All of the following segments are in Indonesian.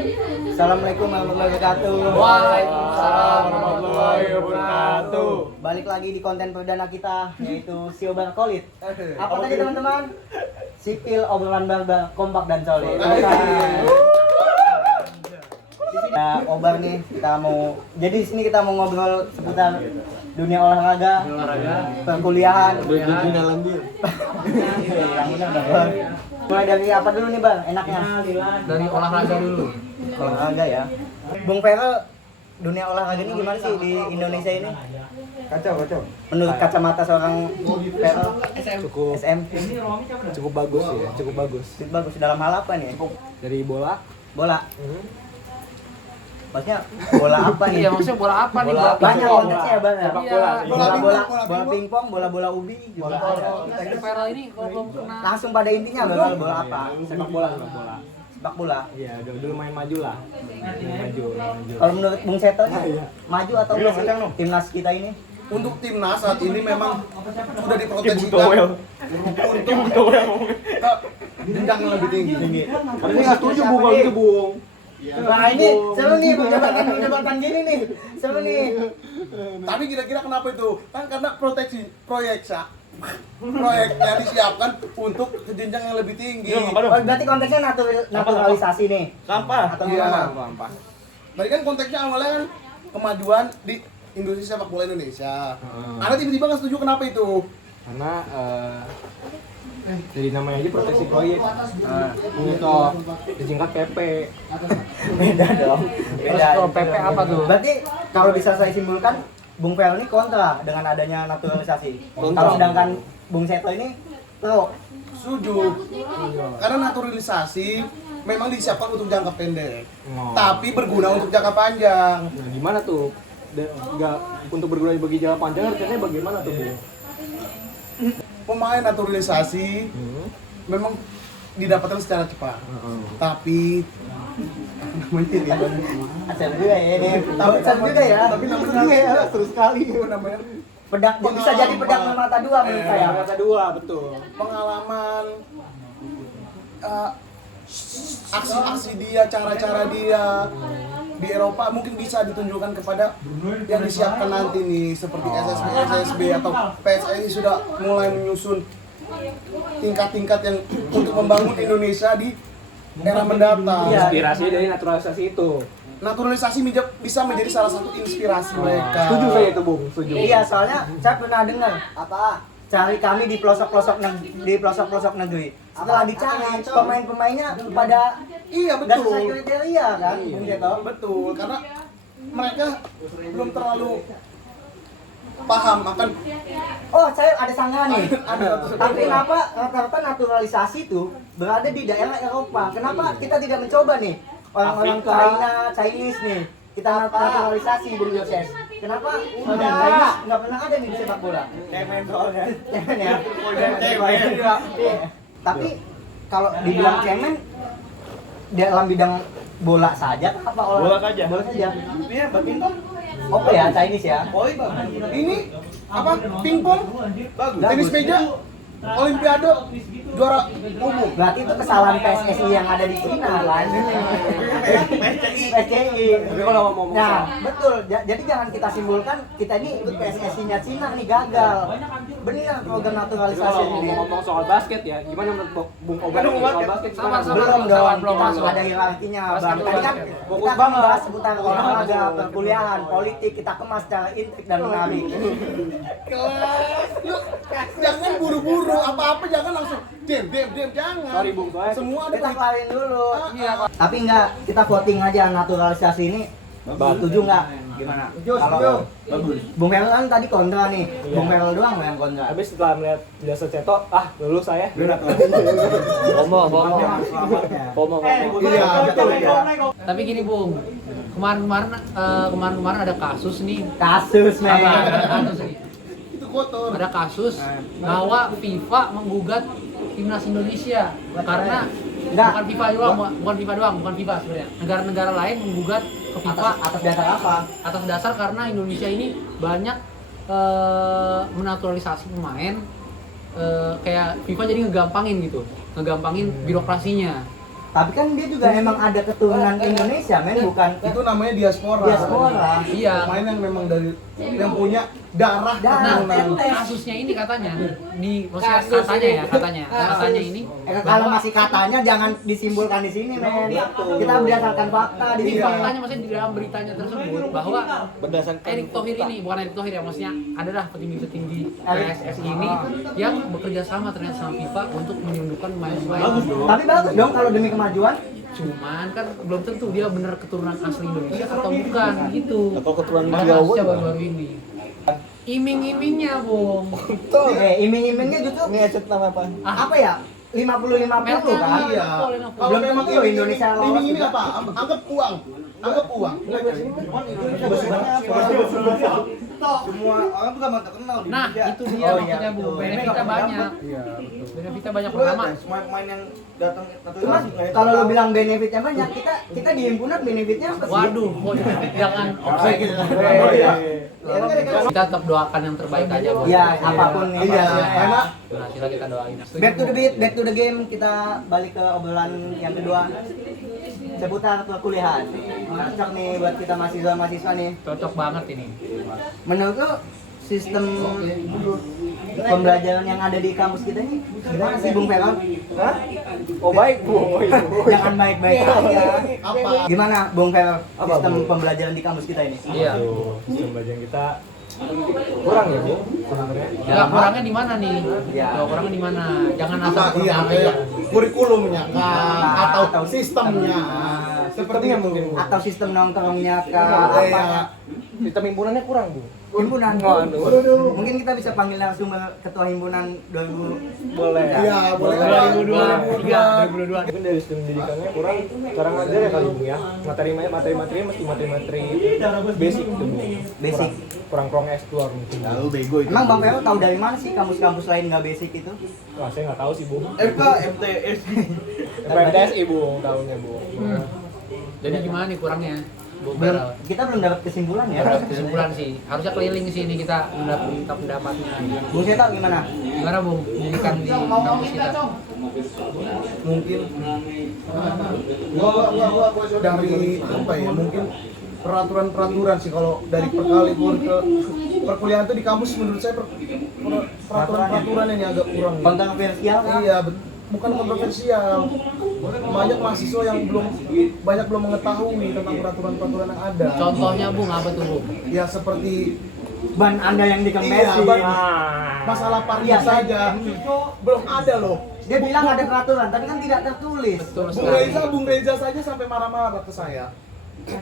Assalamualaikum warahmatullahi wabarakatuh. Waalaikumsalam warahmatullahi wabarakatuh. Balik lagi di konten perdana kita, yaitu Siobar Kolit. Apa tadi teman-teman? Sipil, obrolan barbar, kompak dan solid. Nah, Obar nih, jadi di sini kita mau ngobrol seputar dunia olahraga, perkuliahan. Mulai dari apa dulu nih Bang? Enaknya? Dari olahraga dulu. Olahraga ya. Bung Vero, dunia olahraga ini gimana sih di Indonesia ini? Kacau. Menurut kacamata seorang Vero, Cukup SM, cukup bagus ya, cukup bagus. bagus dalam hal apa nih? Dari bola, Bola. Maksudnya bola apa nih? Iya, maksudnya bola apa nih? Bola banyak konteksnya ya Bang ya? Sepak bola. Bola pingpong, bola ubi juga ada. Viral ini kalau belum pernah. Langsung pada intinya bola apa? sepak bola. Sepak bola. Iya, dulu main maju lah. Maju. Kalau menurut Bung Seto nih, Iya. maju atau enggak sih timnas kita ini? Untuk timnas saat ini memang sudah diproteksikan untuk jenjang yang lebih tinggi. Ini nggak setuju Bung kalau gitu Bung. Nah ini seru nih perdebatan gini nih, seru nih. Tapi kira-kira kenapa itu? Kan karena proyek yang disiapkan untuk ke jenjang yang lebih tinggi. Oh, berarti konteksnya naturalisasi nih. Sampah. Atau Iya. gimana? Tadi kan konteksnya awalnya kan kemajuan di industri sepak bola Indonesia. Anda tiba-tiba nggak setuju kenapa itu? Karena jadi namanya aja proteksi proyek. Untuk disingkat PP. Beda dong. Terus kalau PP apa tuh? Berarti kalau bisa saya simpulkan, Bung Vero ini kontra dengan adanya naturalisasi. Kontra. Kalau sedangkan Bung Seto ini pro. Setuju. Karena naturalisasi memang disiapkan untuk jangka pendek, Oh. tapi berguna untuk jangka panjang. Nah, gimana tuh? Nggak untuk berguna bagi jangka panjang artinya bagaimana tuh Bung? Pemain naturalisasi memang didapatkan secara cepat, tapi namanya ini Asal juga ya ini. Tahu asal juga ya. Tapi namanya juga ya. terus sekali namanya Pedang bisa jadi pedang bermata dua menurut saya. Kata dua betul. pengalaman, aksi-aksi dia, cara-cara dia di Eropa mungkin bisa ditunjukkan kepada yang disiapkan nanti nih, seperti SSB atau PSSI sudah mulai menyusun tingkat-tingkat yang untuk membangun Indonesia di era mendatang. Iya. Inspirasi dari naturalisasi itu. Naturalisasi bisa menjadi salah satu inspirasi mereka. Setuju saya itu Bung, setuju. Iya, soalnya saya pernah dengar apa cari kami di pelosok-pelosok negeri. Setelah dicari pemain-pemainnya pada Iya nggak betul. sesuai kriteria kan, Bung Seto? Betul, karena mereka belum terlalu paham akan Oh, saya ada sanggahan nih. Tapi kenapa rata-rata naturalisasi itu berada di daerah Eropa? Kenapa kita tidak mencoba nih orang-orang Chinese nih? Kita naturalisasi Bung Yoses. Kenapa orang Chinese nggak pernah ada nih di sepak bola? Cemen soalnya. Cemen ya. Iya. Tapi kalau dibilang cemen dalam bidang bola saja apa Bola saja. Bola saja. Iya, badminton. Oke ya, Chinese ya. Ini apa? Pingpong, tenis meja, olimpiade, juara umum. Berarti itu kesalahan PSSI yang ada di Cina kan? PSSI. Tapi kalau ngomong Nah, betul. Jadi jangan kita simpulkan kita ini ikut PSSI-nya Cina nih gagal. Benar program naturalisasi kalau ini. ngomong soal basket ya, gimana menurut Bung Obar soal basket? Sabar, gimana? Belum dong, belum kita masuk. ada hierarkinya Bang. Basket, Tadi kan basket. kita Fokus akan banget. membahas seputar olahraga, perkuliahan, politik, kita kemas secara intrik dan menarik. Kelas, yuk, jangan buru-buru apa-apa, jangan langsung diam, jangan. Sorry Bung, soalnya Semua ada Kita kelarin dulu. Iya. Tapi enggak, kita voting aja naturalisasi ini. Setuju nggak? Gimana? Kalau Bung Vero kan tadi kontra nih. Iya. Bung Vero doang yang kontra. habis setelah melihat jasa Ceto, lulus saya. FOMO. Iya, betul ya. Tapi gini Bung, kemarin ada kasus nih. Kasus, men. Ada kasus nih. Itu kotor. Ada kasus bahwa FIFA menggugat timnas Indonesia karena bukan FIFA doang, bukan FIFA sebenarnya. Negara-negara lain menggugat ke FIFA Atas dasar apa? atas dasar karena Indonesia ini banyak menaturalisasi pemain, kayak FIFA jadi ngegampangin birokrasinya. Tapi kan dia juga emang ada keturunan Indonesia, men, bukan Itu namanya diaspora. diaspora. Iya. Pemain yang memang dari yang punya darah Darah. keturunan. Kasusnya ini katanya, maksudnya katanya ini Kalau masih katanya jangan disimpulkan di sini, men. Kita berdasarkan fakta di Ini sini. faktanya maksudnya di dalam beritanya tersebut bahwa Berdasarkan Erick Thohir ini, bukan Erick Thohir ya, maksudnya adalah petinggi-petinggi PSSI ini yang bekerja sama ternyata sama FIFA untuk menyundukkan pemain-pemain. Tapi bagus dong kalau demi kemajuan. Cuman kan belum tentu dia benar keturunan asli Indonesia atau bukan gitu. Atau keturunan Bahasnya Jawa. baru-baru ini. Iming-imingnya, Bung. Iming-imingnya justru ngecet nama apa? apa ya? 50-50 kan? Iya. Belum Kalau memang tentu Indonesia lolos ini juga. apa? Anggap uang. Anggap uang. Semua orang tuh gak terkenal di Nah, Indonesia. itu dia Oh, maksudnya, iya, Bu. betul. Benefitnya banyak. Iya. Benefitnya banyak pertama. Semua pemain yang datang Cuman kalau lo bilang benefitnya banyak, kita di himpunan benefitnya apa sih? Waduh, kok jangan offside gitu. Oh iya. Kita tetap doakan yang terbaik aja buat Ya, mereka. apapun Iya, hasilnya. karena Nah, sila kita doain. Back to the beat, back to the game. Kita balik ke obrolan yang kedua seputar perkuliahan. Cocok nih buat kita mahasiswa-mahasiswa nih. Cocok banget ini. Menurut lo sistem pembelajaran yang ada di kampus kita ini gimana sih, Bung Ferron? Hah? Oh baik, Bu. Jangan baik-baik aja. apa? Gimana, Bung Ferron, Apa, sistem Bu? pembelajaran di kampus kita ini? Iya. Sistem belajar kita kurang ya, Bu, sebenarnya. Ya, kurangnya di mana nih? Ya. Ya, kurangnya di mana? Jangan asal Apa iya kurang kayak aja. kurikulumnya kah? atau Atau sistemnya. Seperti Kepentingan itu. mungkin. Atau sistem nongkrongnya ke Iya. apa? Sistem himpunannya kurang, Bu. Himpunan. Waduh. Mungkin kita bisa panggil narasumber ketua himpunan 2000. Boleh. Iya, boleh. 2022. Mungkin dari sistem pendidikannya kurang cara ngajar ya kali, Bu ya. Materi-materi mesti materi-materi basic tuh, Bu. Basic. Kurang explore mungkin. Lalu bego itu. Emang Bang Ferron tahu dari mana sih kampus-kampus lain nggak basic itu? Wah, saya nggak tahu sih, Bu. FK, MTS. PTSI, Bu, tahunya, Bu. Jadi gimana nih kurangnya? Bu Belum, Beral. kita belum dapat kesimpulan ya. Dapat kesimpulan sih. Harusnya keliling sih ini kita minta pendapatnya. Bung Seta gimana? Gimana, Bung? Pendidikan di kampus kita. Mungkin gua dari apa ya? Mungkin peraturan sih kalau dari perkuliahan itu di kampus menurut saya peraturan ini agak kurang. Kontroversial kan? Iya, bukan kontroversial. Banyak mahasiswa yang belum mengetahui tentang peraturan yang ada. Contohnya, Bung, apa tuh, Bung? Ya seperti Ban Anda yang dikempesin. Iya, masalah parkir Iya, saja belum ada loh. Dia bilang ada peraturan, tapi kan tidak tertulis. Betul Bung sekali. Reza saja sampai marah-marah ke saya.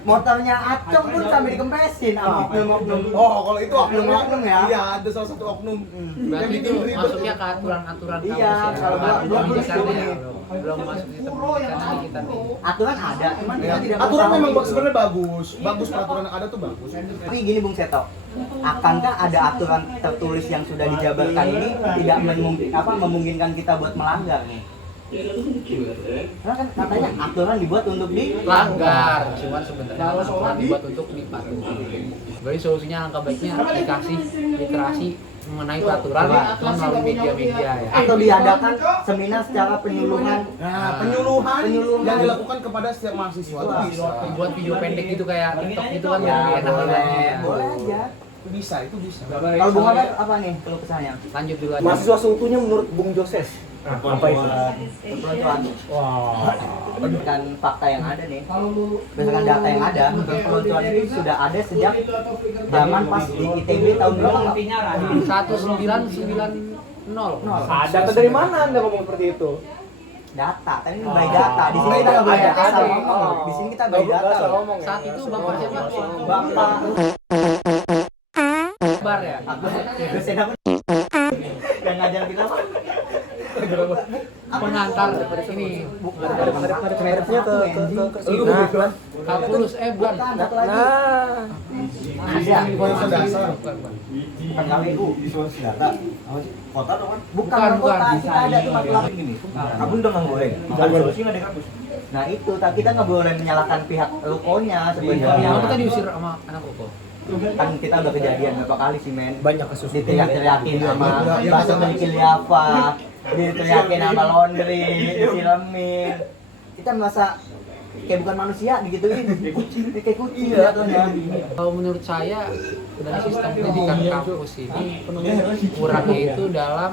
Motornya Acong pun sampai dikempesin sama oknum-oknum. Oh, kalau itu Oknum-oknum ya? Iya, ada salah satu oknum yang Berarti itu bikin ribet. masuknya ke aturan-aturan kampus Iya, ya. kalau Belum belum pendidikannya nih. ya, belum masuk sistem pendidikan kita nih. Aturan ada, cuman Ya, kita tidak aturan tahu. memang sebenarnya bagus peraturan yang ada tuh bagus. Tapi gini Bung Seto, akankah ada aturan tertulis yang sudah dijabarkan ini tidak memungkinkan kita buat melanggar nih? Karena kan katanya aturan dibuat untuk Langgar, cuman sebenarnya aturan dibuat untuk dipatuhi. Jadi solusinya langkah baiknya dikasih literasi mengenai peraturan cuma melalui media-media ya. atau diadakan seminar secara penyuluhan. Nah, penyuluhan Penyuluhan. yang dilakukan kepada setiap mahasiswa itu bisa. Buat video pendek gitu kayak TikTok gitu kan biar lebih enak dilihatnya. Boleh aja. Itu bisa, itu bisa. Kalau Bung Abed apa nih keluh kesahnya? Lanjut dulu aja. Mahasiswa seutuhnya menurut Bung Joses. Apa itu? Peloncoan. Wah. Berdasarkan fakta yang ada nih, berdasarkan data yang ada, peloncoan ini sudah ada sejak zaman pas di ITB tahun berapa Pak? 1990. Data dari mana Anda ngomong seperti itu? Data, tapi ini by data. Di sini kita nggak boleh asal ngomong loh. Di sini kita by data loh. Saat itu Bapak siapa? Bapak Bar ya. dosen apa? Yang ngajar kita Pak? Pengantar ini Mereknya ke Lu kebetulan kalkulus bukan. Bukan, satu lagi. ada kualitas dasar. KPU. Kota dong kan? Bukan Bukan. kota, kita ada tuh matkul Gini, kamu udah nggak boleh. Solusi nggak di kampus. Nah itu, tapi kita nggak boleh menyalahkan pihak rukonya sebenarnya. Kalau kita diusir sama anak koko. Kan kita udah kejadian berapa kali sih men. Banyak kasus. Diteriak-teriakin sama bakso memiliki liafa, diteriakin sama laundry, disilemin. kita merasa kayak bukan manusia digituin. Kayak kucing jatuhnya. Kalau menurut saya dari sistem pendidikan kampus ini kurangnya itu dalam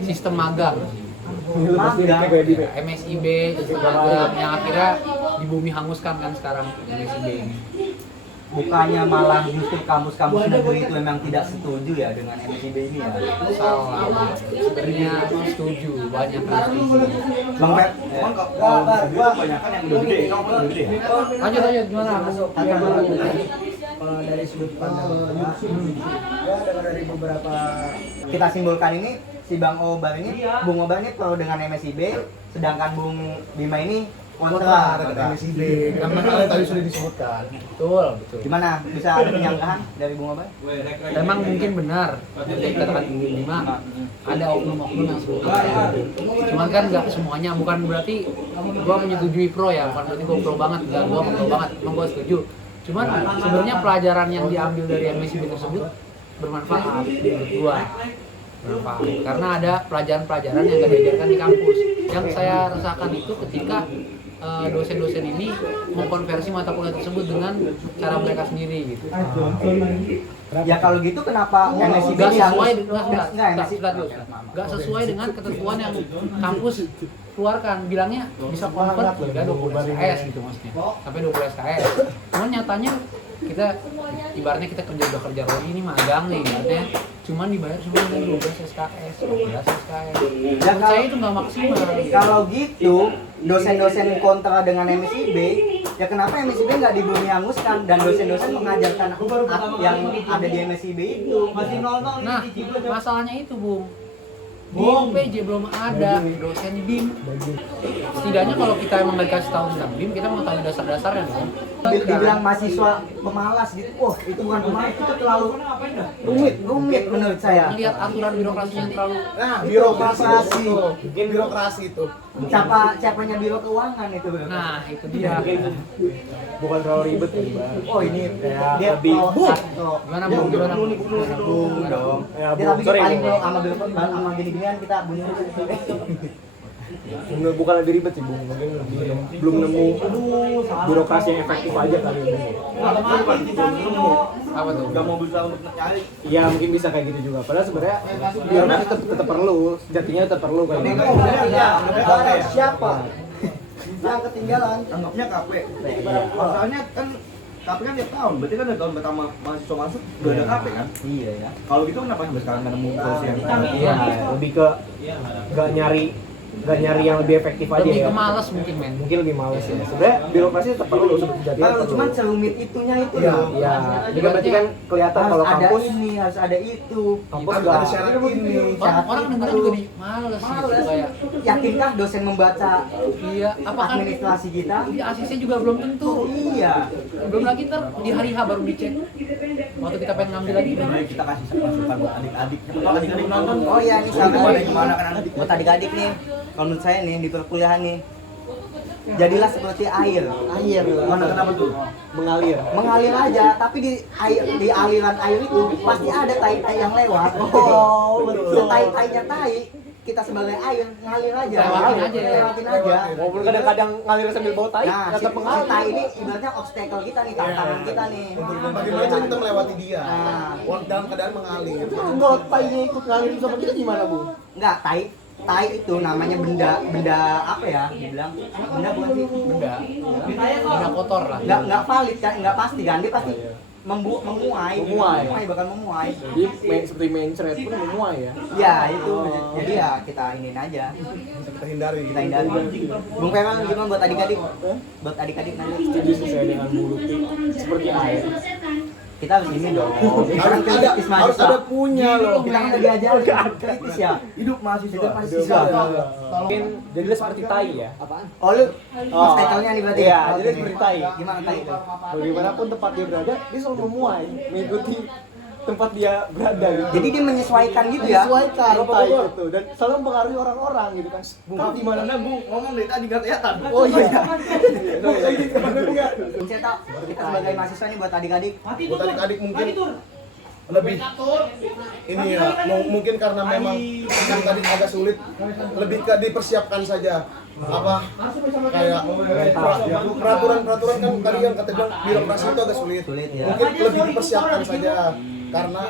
sistem magang. MSIB, magang yang akhirnya di bumi hanguskan kan sekarang MSIB ini. Bukannya malah justru kampus-kampus negeri itu memang tidak setuju ya dengan MSIB ini ya? Salah, sebenarnya setuju, banyak yang setuju. Bang Pep, Emang kalau gua kebanyakan yang udah gede, udah gede ya. Lanjut gimana? kalau dari sudut pandang ya dari beberapa kita simpulkan ini si Bang Obar ini, Bung Obar ini pro dengan MSIB, sedangkan Bung Bima ini kontra dengan MSIB. Karena tadi sudah disebutkan. Betul. Gimana? Bisa ada penyanggahan dari Bung Obar? Memang mungkin benar, yang dikatakan Bung Bima, ada oknum-oknum yang seperti itu. Cuman kan nggak semuanya, bukan berarti gua menyetujui pro ya, bukan berarti gua pro banget, nggak gua pro banget, emang gua setuju. Cuman sebenarnya pelajaran yang diambil dari MSIB tersebut bermanfaat menurut gua. Bermanfaat karena ada pelajaran-pelajaran yang nggak diajarkan di kampus. Yang saya rasakan itu ketika dosen-dosen ini mengkonversi mata kuliah tersebut dengan cara mereka sendiri gitu. Ya kalau gitu kenapa MSIB Nggak yang sesuai nggak sesuai dengan ketentuan yang kampus keluarkan, bilangnya bisa convert juga 20 SKS gitu maksudnya, sampai 20 SKS. Cuman nyatanya kita ibaratnya kita udah kerja lagi ini magang nih ibaratnya, cuman dibayar cuma 12 SKS, 12 SKS. Ya, Menurut saya itu nggak maksimal. Kalau gitu, dosen-dosen kontra dengan MSIB, ya kenapa MSIB nggak dibumi hanguskan dan dosen-dosen mengajarkan yang ada di MSIB itu? Nah, masalahnya itu, Bung. Di UPJ belum ada dosen BIM. Setidaknya kalau kita emang nggak kasih tahu tentang BIM, kita mau tahu dasar-dasarnya dong. Dibilang mahasiswa pemalas gitu, itu bukan pemalas, itu terlalu rumit menurut saya. Melihat aturan birokrasi yang terlalu Birokrasi itu. Siapanya biro keuangan itu. Nah, itu dia. Bukan terlalu ribet ya, Bang. Oh ini dia lebih- Gimana, Bung? Gimana? Bung dong. Ya, Dia Bung. tapi Sorry, paling Bung. pro sama biro sama gini-ginian kita bunyi. Bukan lebih ribet sih, Bung. Mungkin belum nemu birokrasi yang efektif aja kali ini. Apa tuh? Gak mau berusaha untuk nyari. Iya, mungkin bisa kayak gitu juga. Padahal sebenarnya birokrasi tetap perlu, sejatinya tetap perlu kayak gitu. Siapa yang ketinggalan? Anggapnya KP. Masalahnya kan KP kan tiap tahun, berarti kan dari tahun pertama mahasiswa masuk udah ada KP kan? Iya ya. Kalau gitu kenapa sampai sekarang nggak nemu solusi yang Iya, lebih ke nggak nyari yang lebih efektif aja Lebih ya. ke malas mungkin, men. Mungkin lebih males ya. Sebenarnya birokrasi tetap perlu sejatinya. Kalau cuman serumit itunya itu Iya, loh. iya. Jadi kan berarti kan kelihatan Harus kalau ada kampus ini, harus ada itu. kampus Harus nggak ada syarat ini. Orang dengar juga di males gitu kayak. Yakinkah dosen membaca Iya, apakah administrasi kita? di ACC juga belum tentu. Iya. Belum lagi ntar di hari H baru dicek. Waktu kita pengen ngambil lagi kan. Jadi kita kasih masukan buat adik-adik. Kalau adik-adik nonton, Oh iya, ini sama gimana nih. gimana kan adik. Buat adik-adik nih, kalau menurut saya nih di perkuliahan nih, jadilah seperti air. Gimana kenapa tuh? Mengalir aja, tapi di aliran air itu pasti ada tai-tai yang lewat. betul. Tai-tainya tai, kita sebagai air ngalir aja. Lewatin aja. Walaupun kadang-kadang ngalir sambil bawa tai, Nah, tetap si mengalir. tai ini ibaratnya obstacle kita nih, tantangan kita nih. Bagaimana cara kita melewati dia? Nah. Dalam keadaan mengalir. Kalau tainya ikut ngalir sama kita gimana, Bu? Enggak, tai itu namanya benda apa ya? Dibilang benda bukan sih? Benda kotor lah. Enggak valid kan, enggak pasti kan, dia pasti memuai, bakal memuai. Jadi seperti main thread pun memuai ya. Ya itu, jadi ya kita iniin aja, Kita hindari. kita hindari. Bung Peman gimana buat adik-adik? Buat adik-adik nanti Setuju sih saya dengan Bu Lutfi. Seperti air. kita harus ini dong. Kita kan kritis Harus mahasiswa. ada punya loh. Kita kan udah diajarin kritis ya. Hidup mahasiswa. Hidup mahasiswa. Mungkin jadilah seperti tai ya. Oh lu obstacle-nya nih berarti. Iya, Oh, jadi gini. seperti tai. Gimana tai itu? Bagaimanapun tempat dia berada, dia selalu memuai, mengikuti tempat dia berada gitu. Jadi dia menyesuaikan gitu ya. Menyesuaikan tai gitu dan selalu mempengaruhi orang-orang gitu kan. Kau di mana Bu? Ngomong dari tadi nggak kelihatan. Oh iya. Saya tahu kita sebagai mahasiswa nih buat adik-adik. Buat adik-adik mungkin lebih ini ya, mungkin karena memang yang tadi agak sulit, lebih ke dipersiapkan saja. Apa kayak peraturan kan tadi yang kata bilang birokrasi itu agak sulit. Ya. Mungkin lebih dipersiapkan saja karena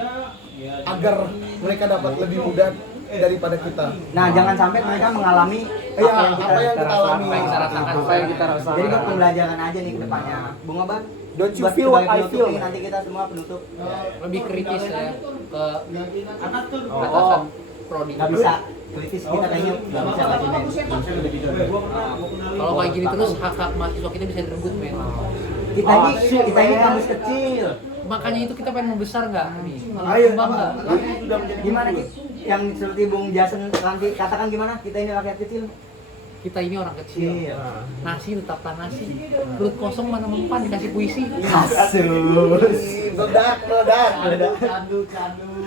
agar mereka dapat lebih mudah daripada kita. Nah, jangan sampai mereka mengalami Iya, apa yang kita alami. Apa yang kita rasakan. Apa yang kita rasakan. Jadi buat pembelajaran aja nih ke depannya. Bung Oban, Don't you buat feel sebagai what I penutup feel, nih, man? nanti kita semua penutup. Lebih kritis ya ke atasan prodi. Nggak bisa kritis kita kayaknya nggak bisa lagi men. Kalau kayak gini terus hak-hak mahasiswa kita bisa direbut men. Kita ini kampus kecil. Makanya itu kita pengen membesar nggak nih? Ayo, Kembang nggak? Gimana Ki? Yang seperti Bung Jason nanti katakan gimana? Kita ini rakyat kecil. Kita ini orang kecil. Iya. Nasi tetaplah nasi. Perut kosong mana mempan dikasih puisi. Kasus. Meledak.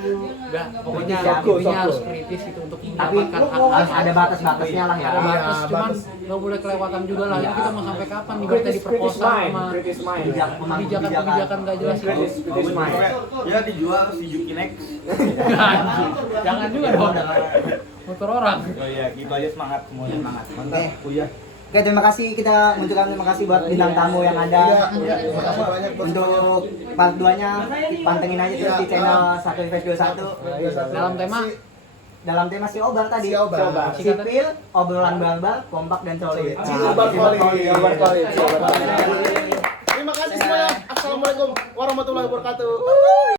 Udah, pokoknya Fokus, intinya harus kritis itu untuk Tapi mendapatkan harus hak-hak. ada batas-batasnya lah ya. Ada batas, Iya, cuman batas. nggak boleh kelewatan juga lah. Itu kita mau sampai kapan nih berarti Kritis diperkosa mind, sama kritis mind. kebijakan nggak jelas itu. Kritis mind. Ya dijual si Juki Next. Anjing. Jangan juga dong. Motor orang. Oh iya, gitu aja semangat semuanya semangat. Mantap. Oke. Kuliah. Oke, terima kasih kita mengucapkan terima kasih buat bintang tamu yang Iya, ada. terima kasih banyak buat semuanya. Untuk part 2-nya pantengin aja terus di channel 1/21 Dalam tema dalam tema si Obar tadi. Si Obar. Sipil, obrolan barbar, kompak dan solid. Si Obar Koli. Obar Koli. Terima kasih semuanya. Assalamualaikum warahmatullahi wabarakatuh.